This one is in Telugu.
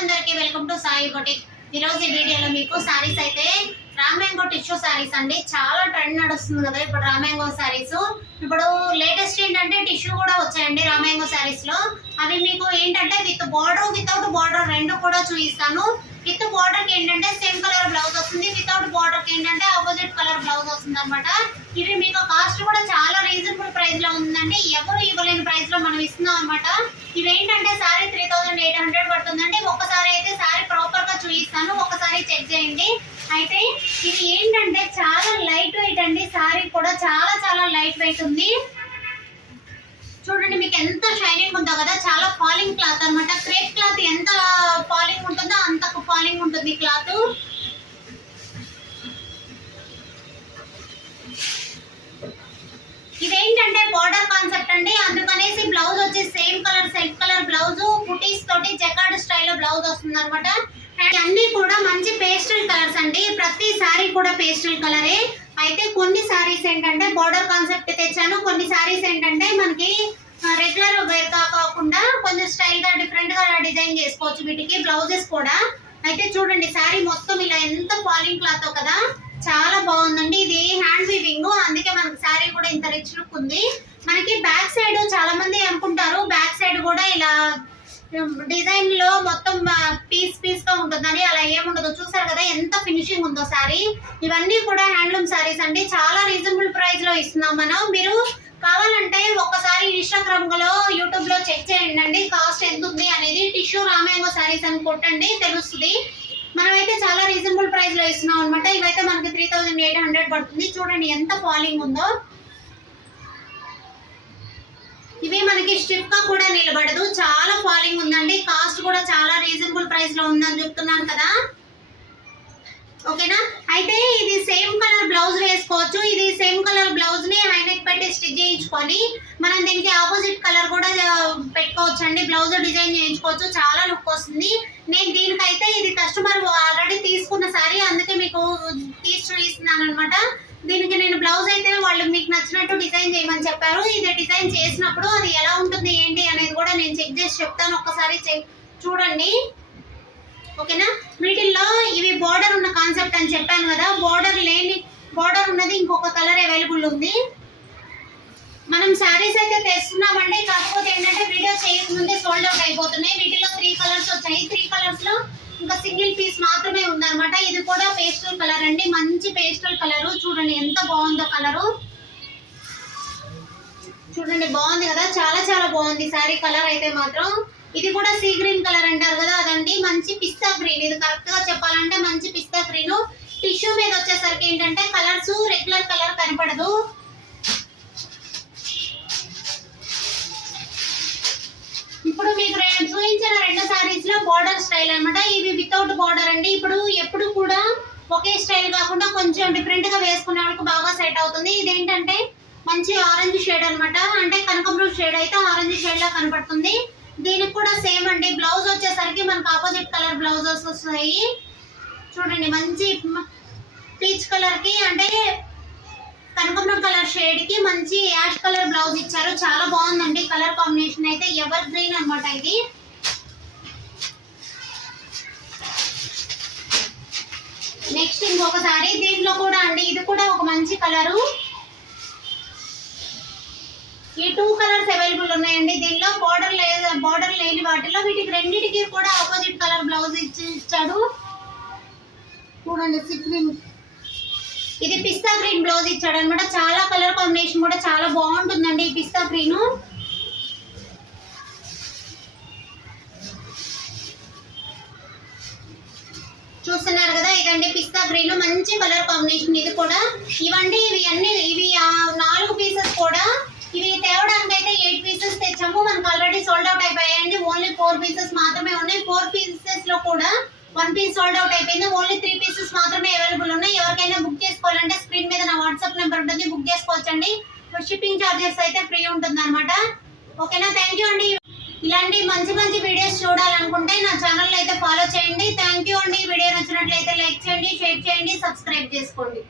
అందరికీ వెల్కమ్ టు సాయి బొటిక్। ఈ రోజు ఈ వీడియోలో మీకు సారీస్ అయితే రామ్యాంగో టిష్యూ సారీస్ అండి, చాలా ట్రెండ్ నడుస్తుంది కదా ఇప్పుడు రామ్యాంగో సారీస్। ఇప్పుడు లేటెస్ట్ ఏంటంటే టిష్యూ కూడా వచ్చాయండి రామ్యాంగో సారీస్ లో। అవి మీకు ఏంటంటే విత్ బార్డర్ వితౌట్ బార్డర్ రెండు కూడా చూపిస్తాను। విత్ బార్డర్ కి ఏంటంటే సేమ్ కలర్ బ్లౌజ్ వస్తుంది, వితౌట్ బార్డర్ కి ఏంటంటే ఆపోజిట్ కలర్ బ్లౌజ్ వస్తుంది అనమాట। ఇవి మీకు కాస్ట్ కూడా చాలా రీజనబుల్ ప్రైస్ లో ఉందండి, ఎవరు ఇవ్వలేని ప్రైస్ లో మనం ఇస్తున్నాం అనమాట। ఇవేంటంటే సారీ 3800 పడుతుందండి। ఒక్కసారి అయితే సారీ ప్రాపర్ గా చూపిస్తాను, ఒకసారి చెక్ చేయండి। అయితే ఇది ఏంటంటే చాలా లైట్ వెయిట్ అండి, సారీ కూడా చాలా లైట్ వెయిట్ ఉంది। చూడండి మీకు ఎంత షైనింగ్ ఉందో కదా, చాలా ఫాలింగ్ క్లాత్ అనమాట। క్రేప్ క్లాత్ ఎంత ఫాలింగ్ ఉంటుందో అంత ఫాలింగ్ ఉంటుంది క్లాత్। ఇదేంటంటే బార్డర్ కాన్సెప్ట్ అండి, అందుకనేసి బ్లౌజ్ వచ్చి same colour self colour blouse బుటీస్ తోటి జకార్డ్ స్టైల్లో బ్లౌజ్ వస్తుంది అనమాట। అన్ని కూడా మంచి పేస్టల్ కలర్స్ అండి, ప్రతి సారీ కూడా పేస్టల్ కలరే। అయితే కొన్ని సారీస్ ఏంటంటే బార్డర్ కాన్సెప్ట్ తెచ్చాను, కొన్ని సారీస్ ఏంటంటే మనకి రెగ్యులర్ వేర్ కాకుండా కొంచెం స్టైల్ గా డిఫరెంట్ గా డిజైన్ చేసుకోవచ్చు వీటికి బ్లౌజెస్ కూడా। అయితే చూడండి సారీ మొత్తం ఇలా ఎంత ఫాలింగ్ క్లాత్ కదా, చాలా బాగుందండి। ఇది హ్యాండ్ వీవింగ్, అందుకే మనకి సారీ కూడా ఇంత రిచ్ లుక్ ఉంది। మనకి బ్యాక్ సైడ్ చాలా మంది అనుకుంటారు బ్యాక్ సైడ్ కూడా ఇలా డిజైన్ లో మొత్తం పీస్ గా ఉంటుందని, అలా ఏముండదు। చూసారు కదా ఎంత ఫినిషింగ్ ఉందో సారీ। ఇవన్నీ కూడా హ్యాండ్లూమ్ సారీస్ అండి, చాలా రీజనబుల్ ప్రైస్ లో ఇస్తున్నాం మనం। మీరు కావాలంటే ఒక్కసారి ఇన్స్టాగ్రామ్ లో యూట్యూబ్ లో చెక్ చేయండి కాస్ట్ ఎంత ఉంది అనేది, టిష్యూ రామ్యాంగో సారీస్ అని కొట్టండి తెలుస్తుంది। మనమైతే చాలా రీజనబుల్ ప్రైస్ లో ఇస్తున్నాం అనమాట। ఇవైతే మనకి 3800 పడుతుంది, చూడండి ఎంత ఫాలింగ్ ఉందో। ఇవి మనకి స్టిఫ్ గా కూడా నిలబడదు, చాలా ఫాలింగ్ ఉందండి। కాస్ట్ కూడా చాలా రీజనబుల్ ప్రైస్ లో ఉందని చెప్తున్నాను కదా, ఓకేనా। అయితే ఇది సేమ్ కలర్ బ్లౌజ్ వేసుకోవచ్చు, ఇది సేమ్ కలర్ బ్లౌజ్ ని హైనెక్ పెట్టి స్టిచ్ చేయించుకొని మనం దీనికి ఆపోజిట్ కలర్ కూడా పెట్టుకోవచ్చు అండి, బ్లౌజ్ డిజైన్ చేయించుకోవచ్చు, చాలా లుక్ వస్తుంది। నేను దీనికైతే ఇది కస్టమర్ ఆల్రెడీ తీసుకున్న సారీ, అందుకే మీకు తీసి చూపిస్తున్నాను అనమాట। దీనికి నేను బ్లౌజ్ అయితే వాళ్ళు మీకు నచ్చినట్టు డిజైన్ చేయమని చెప్పారు, ఇది డిజైన్ చేసినప్పుడు అది ఎలా ఉంటుంది ఏంటి అనేది కూడా నేను చెక్ చేసి చెప్తాను, ఒక్కసారి చూడండి ఓకేనా। వీటిల్లో ఇవి బార్డర్ ఉన్న కాన్సెప్ట్ అని చెప్పాను కదా, బార్డర్ ఉన్నది ఇంకొక కలర్ అవైలబుల్ ఉంది। మనం శారీస్ అయితే తెస్తున్నామండి, కాకపోతే ఏంటంటే వీడియో చేయకముందే సోల్డ్ అవుట్ అయిపోతున్నాయి। వీటిలో 3 కలర్స్ వచ్చాయి, 3 కలర్స్ లో ఇంకా సింగిల్ పీస్ మాత్రమే ఉందన్నమాట। ఇది కూడా పేస్టల్ కలర్ అండి, మంచి పేస్టల్ కలర్, చూడండి ఎంత బాగుందో కలరు, చూడండి బాగుంది కదా, చాలా బాగుంది సారీ కలర్ అయితే మాత్రం। ఇది కూడా సీ గ్రీన్ కలర్ అంటారు కదా అదండి, మంచి పిస్తా గ్రీన్, ఇది కరెక్ట్ గా చెప్పాలంటే మంచి పిస్తా గ్రీన్। టిష్యూ మీద వచ్చేసరికి ఏంటంటే కలర్స్ రెగ్యులర్ కలర్ కనపడదు। ఇప్పుడు మీకు చూపించిన 2 సారీస్ లో బార్డర్ స్టైల్ అనమాట, ఇవి వితౌట్ బార్డర్ అండి। ఎప్పుడు కూడా ఒకే స్టైల్ కాకుండా కొంచెం డిఫరెంట్ గా వేసుకునే వాళ్ళకి బాగా సెట్ అవుతుంది। ఇదేంటంటే మంచి ఆరెంజ్ షేడ్ అనమాట, అంటే కనకాంబరం షేడ్ అయితే ఆరెంజ్ షేడ్ లా కనపడుతుంది। దీనికి కూడా సేమ్ అండి, బ్లౌజ్ వచ్చేసరికి మనకు ఆపోజిట్ కలర్ బ్లౌజెస్ వస్తాయి। చూడండి మంచి పీచ్ కలర్ కి అంటే కనకాంబరం కలర్ షేడ్ కి మంచి యాష్ కలర్ బ్లౌజ్ ఇచ్చారు, చాలా బాగుందండి కలర్ కాంబినేషన్ అయితే, ఎవర్ గ్రీన్ అనమాట ఇది। నెక్స్ట్ ఇంకొకసారి దీంట్లో కూడా అండి, ఇది కూడా ఒక మంచి కలరు, ఈ 2 కలర్స్ అవైలబుల్ ఉన్నాయండి దీనిలో। బార్డర్ లేని వాటిలో వీటికి రెండింటికి కూడా ఆపోజిట్ కలర్ బ్లౌజ్ ఇచ్చాడు, చూడండి ఇది పిస్తా గ్రీన్ బ్లౌజ్ ఇచ్చాడు అనమాట, చాలా కలర్ కాంబినేషన్ కూడా చాలా బాగుంటుందండి ఈ పిస్తా గ్రీన్। చూస్తున్నారు కదా, ఇదండి పిస్తా గ్రీన్, మంచి కలర్ కాంబినేషన్ ఇది కూడా। ఇవి 4 పీసెస్ కూడా, ఇవి తేవడానికి అయితే 8 పీసెస్ తెచ్చాము, మనకు ఆల్రెడీ సోల్డ్ అవుట్ అయిపోయాయండి, ఓన్లీ 4 పీసెస్ మాత్రమే ఉన్నాయి। 4 పీసెస్ లో కూడా 1 పీస్ సోల్డ్ అవుట్ అయిపోయింది, ఓన్లీ 3 పీసెస్ మాత్రమే అవైలబుల్ ఉన్నాయి। ఎవరికైనా బుక్ చేసుకోవాలంటే స్క్రీన్ మీద నా వాట్సాప్ నెంబర్ ఉంటుంది, బుక్ చేసుకోవచ్చండి। షిప్పింగ్ ఛార్జెస్ అయితే ఫ్రీ ఉంటుంది అనమాట, ఓకేనా। థ్యాంక్ యూ అండి, ఇలాంటి మంచి వీడియోస్ చూడాలనుకుంటే నా ఛానల్ అయితే ఫాలో చేయండి। థ్యాంక్ యూ అండి, వీడియో నచ్చినట్లయితే లైక్ చేయండి, షేర్ చేయండి, సబ్స్క్రైబ్ చేసుకోండి।